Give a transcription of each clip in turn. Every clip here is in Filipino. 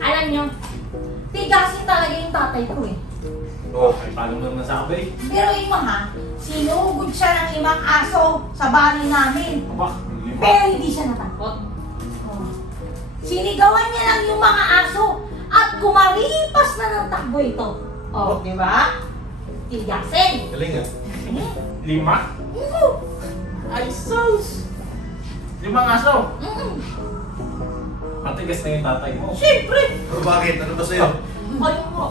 Alam nyo, tigasin talaga yung tatay ko eh. Oh, ay paano naman nasabi? Biruin mo ha, sinugod siya ng 5 aso sa bahay namin. Aba, lima. Pero hindi siya natakot. Oh. Sinigawan niya lang yung mga aso at kumaripas na ng takbo ito. Oh, di ba? Tigasin. Galing ah. Lima? Ay, sus! 5 aso! Matigas na yung tatay mo. Siyempre! Pero bakit? Ano ba sa'yo? Ayun mo.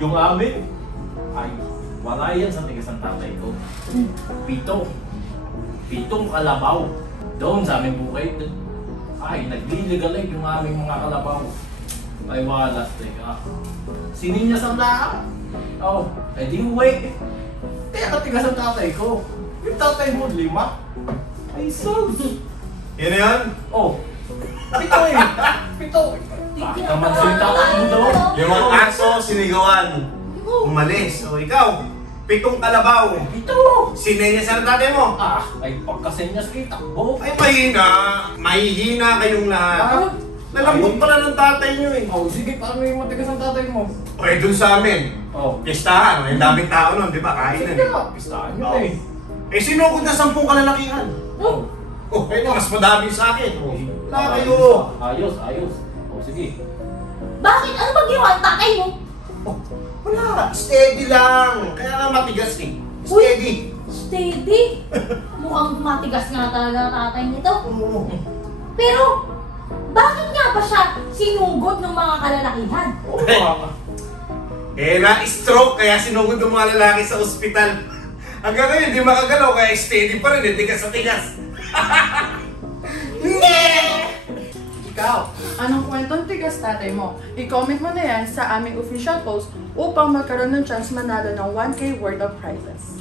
Yung amin, ay, wala yan sa tigas ng tatay ko. 7 kalabaw. Doon sa aming bukay, ay, nagliligalig yung aming mga kalabaw. Ay, wala, teka. Sininyas ang lahat. Oh, eh di uwi. Kaya katigas ang tatay ko. Yung tatay mo, 5. Ay, sus! Yan na yan? Oh, 7 eh. 7. Bakit naman sa yung tatay mo doon? Yung mga aso, sinigawan. Umalis. O ikaw, 7 kalabaw. 7. Sinenya sa tatay mo. Ah, ay pagkasenyas kay takbo. Ay, mahina. Mahihina kayong lahat. Ah, Nalambot pala ng tatay nyo eh. oh, sige, paano yung matigas ang tatay mo? O eh, dun sa amin. Oh, Pistahan. May daming tao nun, di ba? Kainan sige eh. na, pistahan nyo Oh. eh. Eh, sinugod na 10 kalalakihan. Oh, Oh, eh, mas madami sa akin. Oh. Wala kayo. Ayos, ayos. Oh, sige. Bakit? Ano ba ginawa ang tatay mo? Oh, wala. Steady lang. Kaya nga matigas eh. Steady. Steady? Mukhang matigas nga talaga ang tatay nito. Oo. Pero, bakit nga ba siya sinugod ng mga kalalakihan? Oh, baka. Eh, na-stroke kaya sinugod ng mga lalaki sa ospital. Hanggang ngayon, di makagalaw kaya steady pa rin. Tigas sa tigas. Ikaw, anong kwentong tigas tatay mo? I-comment mo na yan sa aming official post upang magkaroon ng chance manalo ng 1K worth of prizes.